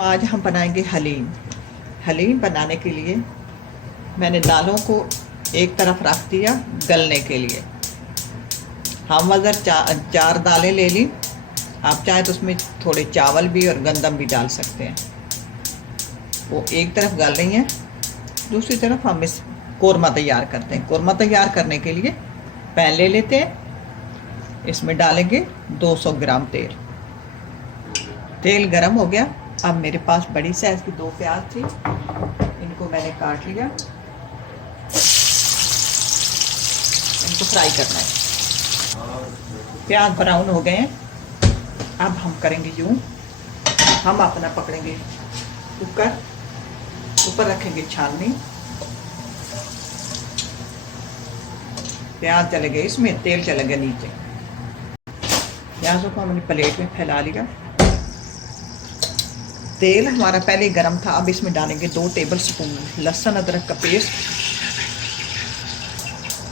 आज हम बनाएंगे हलीम। हलीम बनाने के लिए मैंने दालों को एक तरफ रख दिया गलने के लिए। हम अगर चार दालें ले ली, आप चाहे तो उसमें थोड़े चावल भी और गंदम भी डाल सकते हैं। वो एक तरफ गल रही हैं, दूसरी तरफ हम इस कोरमा तैयार करते हैं। कोरमा तैयार करने के लिए पैन ले लेते हैं, इसमें डालेंगे 200 ग्राम तेल। तेल गरम हो गया। अब मेरे पास बड़ी साइज की 2 प्याज थी, इनको मैंने काट लिया। इनको फ्राई करना है। प्याज ब्राउन हो गए हैं। अब हम करेंगे यूं, हम अपना पकड़ेंगे कुकर, ऊपर रखेंगे छाननी। प्याज चले गए इसमें, तेल चले गया नीचे। प्याजों को हमने प्लेट में फैला लिया। तेल हमारा पहले ही गर्म था। अब इसमें डालेंगे 2 टेबल स्पून लहसुन अदरक का पेस्ट।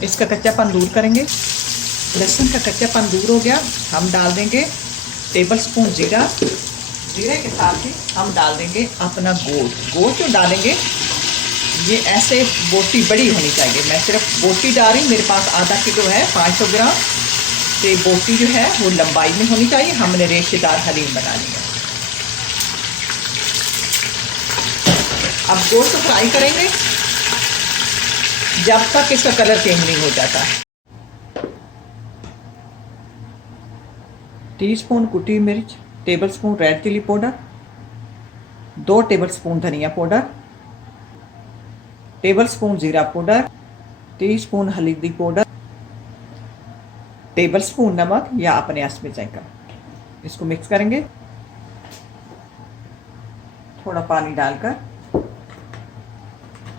इसका कच्चापन दूर करेंगे। लहसुन का कच्चापन दूर हो गया, हम डाल देंगे टेबल स्पून जीरा। जीरे के साथ ही हम डाल देंगे अपना गोश्त। गोश्त जो डालेंगे ये ऐसे बोटी बड़ी होनी चाहिए। मैं सिर्फ बोटी डाल रही, मेरे पास आधा किलो है, 500 ग्राम। तो बोटी जो है वो लंबाई में होनी चाहिए। हमने रेशेदार हलीम बना लिया। अब गोश्त फ्राई करेंगे जब तक इसका कलर चेंज नहीं हो जाता। टीस्पून कुटी मिर्च, tablespoon red chilli powder, 2 tablespoon धनिया पाउडर, टेबल स्पून जीरा पाउडर, टीस्पून हल्दी पाउडर, टेबल स्पून नमक या अपने आसमे का। इसको मिक्स करेंगे। थोड़ा पानी डालकर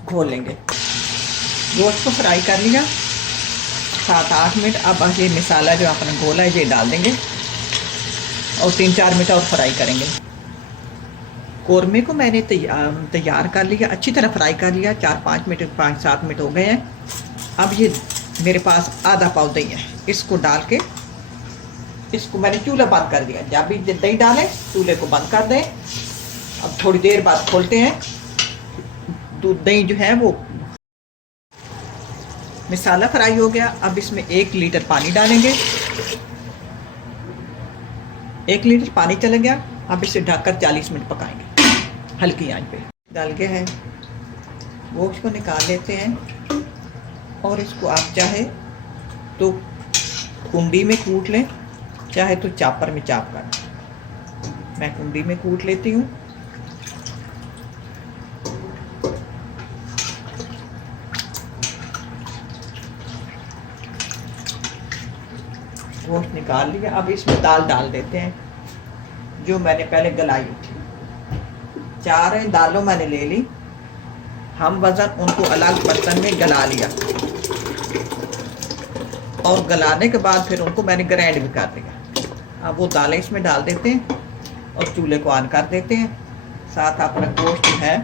घोल लेंगे। गोश्त को फ्राई कर लिया 7-8 मिनट। अब ये मसाला जो अपना घोला है ये डाल देंगे और 3-4 मिनट और फ्राई करेंगे। कोरमे को मैंने तैयार कर लिया, अच्छी तरह फ्राई कर लिया। 4-5 मिनट 5-7 मिनट हो गए हैं। अब ये मेरे पास आधा पाव दही है, इसको डाल के इसको मैंने चूल्हा बंद कर दिया। जब भी दही डालें चूल्हे को बंद कर दें। अब थोड़ी देर बाद खोलते हैं। दूध दही जो है वो मसाला फ्राई हो गया। अब इसमें 1 लीटर पानी डालेंगे। 1 लीटर पानी चला गया। अब इसे ढककर 40 मिनट पकाएंगे हल्की आंच पे। डाल के है गोश्त को निकाल लेते हैं और इसको आप चाहे तो कुंडी में कूट लें, चाहे तो चापर में चाप कर। मैं कुंडी में कूट लेती हूँ। गोश्त निकाल लिया। अब इसमें दाल डाल देते हैं जो मैंने पहले गलाई थी। 4 दालों मैंने ले ली। हम वजन उनको अलग बर्तन में गला लिया और गलाने के बाद फिर उनको मैंने ग्राइंड भी कर दिया। अब वो दालें इसमें डाल देते हैं और चूल्हे को ऑन कर देते हैं। साथ अपना गोश्त जो है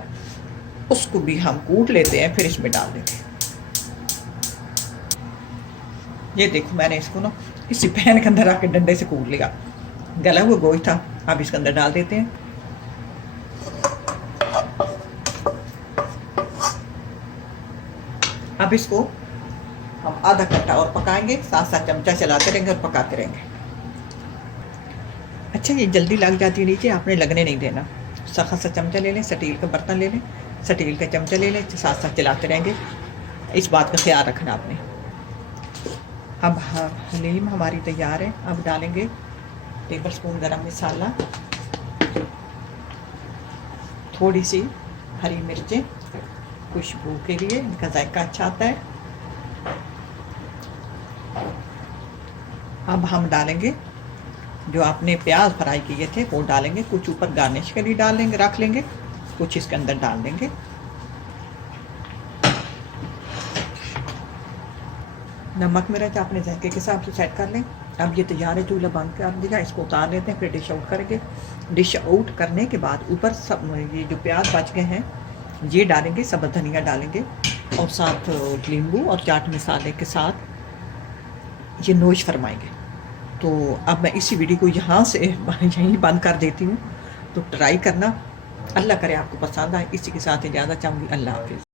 उसको भी हम कूट लेते हैं, फिर इसमें डाल देते हैं। ये देखो मैंने इसको ना इसी पैन के अंदर आके डंडे से कूट लिया। गला हुआ गोश्त था, अब इसके अंदर डाल देते हैं। अब इसको हम आधा घंटा और पकाएंगे। 7-7 चमचा चलाते रहेंगे और पकाते रहेंगे। अच्छा ये जल्दी लग जाती है नीचे, आपने लगने नहीं देना। सख्त सा चमचा ले लें, स्टील का बर्तन ले लें, स्टील का चमचा ले लें, 7-7 चलाते रहेंगे। इस बात का ख्याल रखना आपने। अब हलीम हमारी तैयार है। अब डालेंगे टेबल स्पून गरम मसाला, थोड़ी सी हरी मिर्चें खुशबू के लिए, इनका जायका अच्छा आता है। अब हम डालेंगे जो आपने प्याज फ्राई किए थे वो डालेंगे। कुछ ऊपर गार्निश के लिए डाल लेंगे, रख लेंगे, कुछ इसके अंदर डाल देंगे। नमक मिर्च अपने जायके के हिसाब से सेट कर लें। अब ये तैयार है, चूल्हा बंद कर दिया। इसको उतार लेते हैं, फिर डिश आउट करेंगे। डिश आउट करने के बाद ऊपर सब ये जो प्याज बच गए हैं ये डालेंगे, सब्ज़ धनिया डालेंगे और साथ नींबू और चाट मसाले के साथ ये नोश फरमाएंगे। तो अब मैं इसी वीडियो को यहाँ से यहीं बंद कर देती हूँ। तो ट्राई करना, अल्लाह करे आपको पसंद आए। इसी के साथ इजाज़त चाहूँगी। अल्लाह हाफिज़।